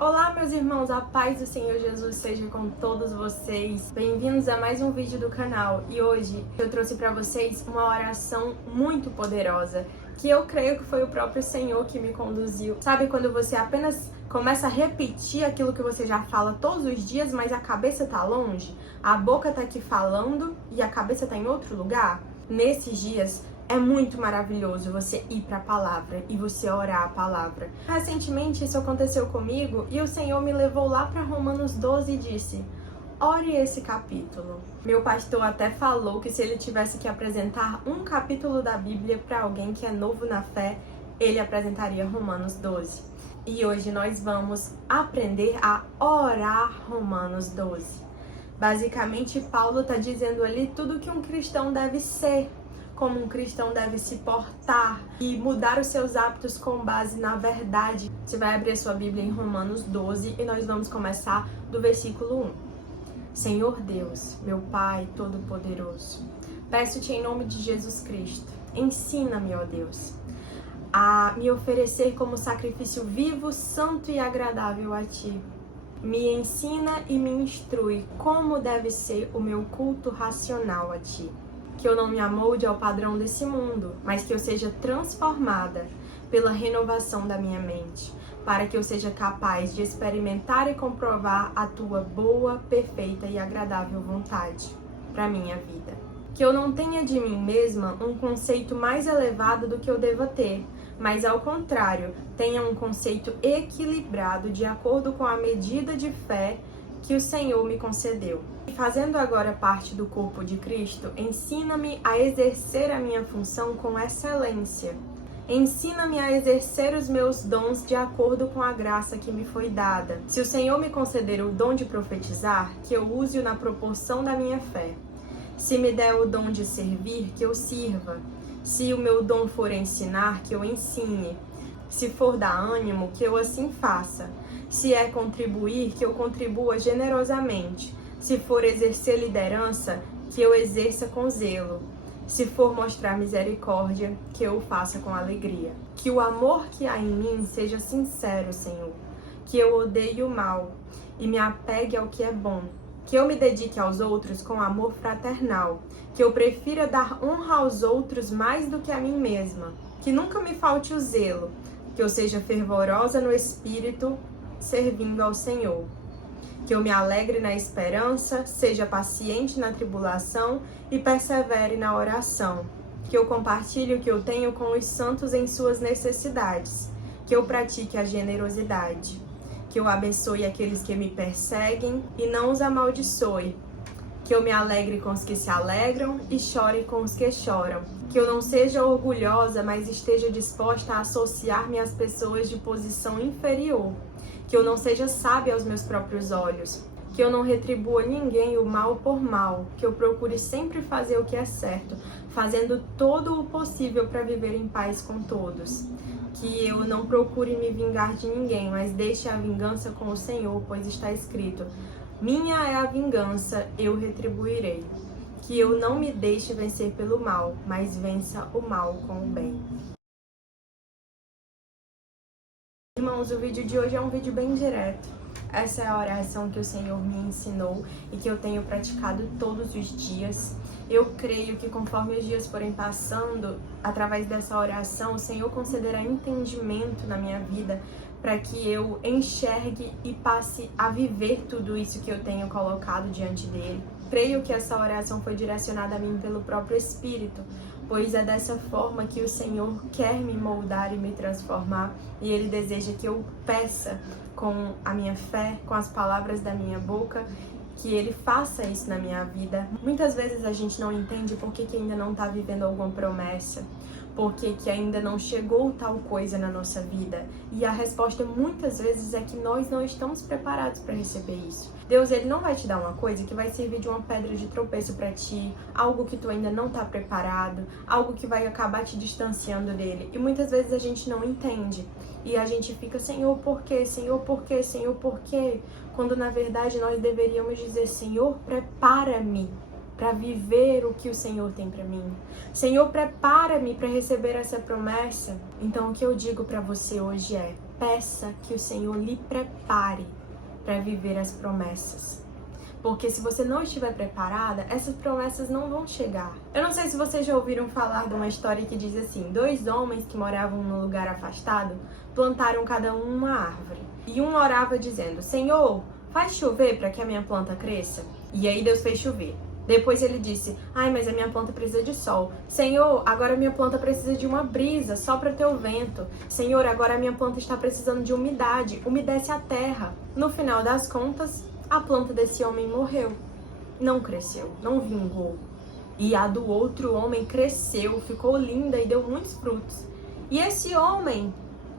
Olá, meus irmãos, a paz do Senhor Jesus seja com todos vocês. Bem-vindos a mais um vídeo do canal. E hoje eu trouxe para vocês uma oração muito poderosa, que eu creio que foi o próprio Senhor que me conduziu. Sabe quando você apenas começa a repetir aquilo que você já fala todos os dias, mas a cabeça tá longe? A boca tá aqui falando e a cabeça tá em outro lugar? Nesses dias, é muito maravilhoso você ir para a palavra e você orar a palavra. Recentemente isso aconteceu comigo e o Senhor me levou lá para Romanos 12 e disse: ore esse capítulo. Meu pastor até falou que se ele tivesse que apresentar um capítulo da Bíblia para alguém que é novo na fé, ele apresentaria Romanos 12. E hoje nós vamos aprender a orar Romanos 12. Basicamente, Paulo está dizendo ali tudo que um cristão deve ser, como um cristão deve se portar e mudar os seus hábitos com base na verdade. Você vai abrir a sua Bíblia em Romanos 12 e nós vamos começar do versículo 1. Senhor Deus, meu Pai Todo-Poderoso, peço-te em nome de Jesus Cristo, ensina-me, ó Deus, a me oferecer como sacrifício vivo, santo e agradável a Ti. Me ensina e me instrui como deve ser o meu culto racional a Ti. Que eu não me amolde ao padrão desse mundo, mas que eu seja transformada pela renovação da minha mente, para que eu seja capaz de experimentar e comprovar a Tua boa, perfeita e agradável vontade para a minha vida. Que eu não tenha de mim mesma um conceito mais elevado do que eu deva ter, mas ao contrário, tenha um conceito equilibrado de acordo com a medida de fé que o Senhor me concedeu. E fazendo agora parte do corpo de Cristo, ensina-me a exercer a minha função com excelência. Ensina-me a exercer os meus dons de acordo com a graça que me foi dada. Se o Senhor me conceder o dom de profetizar, que eu use-o na proporção da minha fé. Se me der o dom de servir, que eu sirva. Se o meu dom for ensinar, que eu ensine. Se for dar ânimo, que eu assim faça. Se é contribuir, que eu contribua generosamente. Se for exercer liderança, que eu exerça com zelo. Se for mostrar misericórdia, que eu o faça com alegria. Que o amor que há em mim seja sincero, Senhor. Que eu odeie o mal e me apegue ao que é bom. Que eu me dedique aos outros com amor fraternal. Que eu prefira dar honra aos outros mais do que a mim mesma. Que nunca me falte o zelo. Que eu seja fervorosa no espírito, servindo ao Senhor. Que eu me alegre na esperança, seja paciente na tribulação e persevere na oração. Que eu compartilhe o que eu tenho com os santos em suas necessidades. Que eu pratique a generosidade. Que eu abençoe aqueles que me perseguem e não os amaldiçoe. Que eu me alegre com os que se alegram e chore com os que choram. Que eu não seja orgulhosa, mas esteja disposta a associar-me às pessoas de posição inferior. Que eu não seja sábia aos meus próprios olhos. Que eu não retribua ninguém o mal por mal. Que eu procure sempre fazer o que é certo, fazendo todo o possível para viver em paz com todos. Que eu não procure me vingar de ninguém, mas deixe a vingança com o Senhor, pois está escrito: minha é a vingança, eu retribuirei. Que eu não me deixe vencer pelo mal, mas vença o mal com o bem. Irmãos, o vídeo de hoje é um vídeo bem direto. Essa é a oração que o Senhor me ensinou e que eu tenho praticado todos os dias. Eu creio que conforme os dias forem passando, através dessa oração, o Senhor concederá entendimento na minha vida para que eu enxergue e passe a viver tudo isso que eu tenho colocado diante dele. Creio que essa oração foi direcionada a mim pelo próprio Espírito, pois é dessa forma que o Senhor quer me moldar e me transformar, e Ele deseja que eu peça com a minha fé, com as palavras da minha boca, que Ele faça isso na minha vida. Muitas vezes a gente não entende por que ainda não está vivendo alguma promessa, por que ainda não chegou tal coisa na nossa vida. E a resposta muitas vezes é que nós não estamos preparados para receber isso. Deus, Ele não vai te dar uma coisa que vai servir de uma pedra de tropeço para ti, algo que tu ainda não está preparado, algo que vai acabar te distanciando dele. E muitas vezes a gente não entende. E a gente fica, Senhor, por quê? Senhor, por quê? Senhor, por quê? Quando na verdade nós deveríamos dizer, Senhor, prepara-me para viver o que o Senhor tem para mim. Senhor, prepara-me para receber essa promessa. Então o que eu digo para você hoje é: peça que o Senhor lhe prepare para viver as promessas. Porque se você não estiver preparada, essas promessas não vão chegar. Eu não sei se vocês já ouviram falar de uma história que diz assim: 2 homens que moravam num lugar afastado plantaram cada um uma árvore. E um orava dizendo: Senhor, faz chover para que a minha planta cresça. E aí Deus fez chover. Depois ele disse: ai, mas a minha planta precisa de sol. Senhor, agora a minha planta precisa de uma brisa, sopra teu vento. Senhor, agora a minha planta está precisando de umidade, umedece a terra. No final das contas, a planta desse homem morreu. Não cresceu, não vingou. E a do outro homem cresceu, ficou linda e deu muitos frutos. E esse homem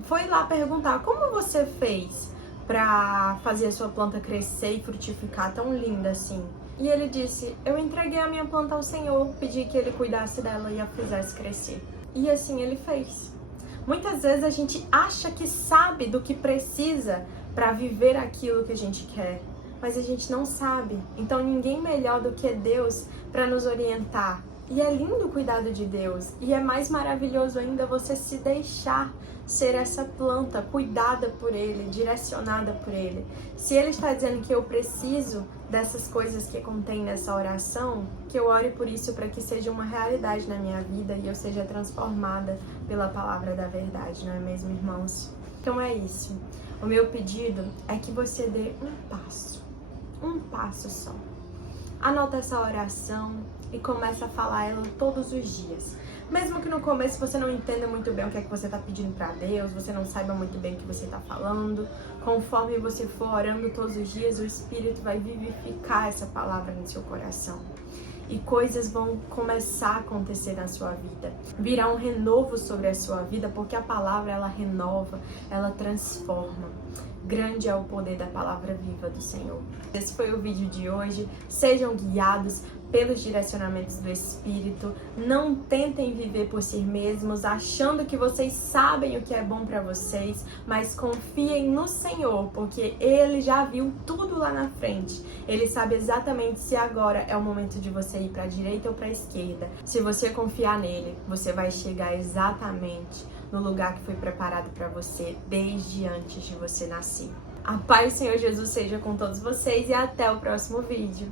foi lá perguntar: como você fez para fazer a sua planta crescer e frutificar tão linda assim? E ele disse: eu entreguei a minha planta ao Senhor, pedi que ele cuidasse dela e a fizesse crescer. E assim ele fez. Muitas vezes a gente acha que sabe do que precisa para viver aquilo que a gente quer, mas a gente não sabe. Então ninguém melhor do que Deus para nos orientar. E é lindo o cuidado de Deus. E é mais maravilhoso ainda você se deixar ser essa planta, cuidada por Ele, direcionada por Ele. Se Ele está dizendo que eu preciso dessas coisas que contém nessa oração, que eu ore por isso para que seja uma realidade na minha vida e eu seja transformada pela palavra da verdade, não é mesmo, irmãos? Então é isso. O meu pedido é que você dê um passo só. Anota essa oração e comece a falar ela todos os dias. Mesmo que no começo você não entenda muito bem o que é que você está pedindo para Deus, você não saiba muito bem o que você está falando, conforme você for orando todos os dias, o Espírito vai vivificar essa palavra no seu coração. E coisas vão começar a acontecer na sua vida. Virá um renovo sobre a sua vida, porque a palavra, ela renova, ela transforma. Grande é o poder da palavra viva do Senhor. Esse foi o vídeo de hoje. Sejam guiados pelos direcionamentos do Espírito. Não tentem viver por si mesmos, achando que vocês sabem o que é bom para vocês, mas confiem no Senhor, porque Ele já viu tudo lá na frente. Ele sabe exatamente se agora é o momento de você ir para a direita ou para a esquerda. Se você confiar nele, você vai chegar exatamente no lugar que foi preparado para você desde antes de você nascer. A paz do Senhor Jesus seja com todos vocês e até o próximo vídeo.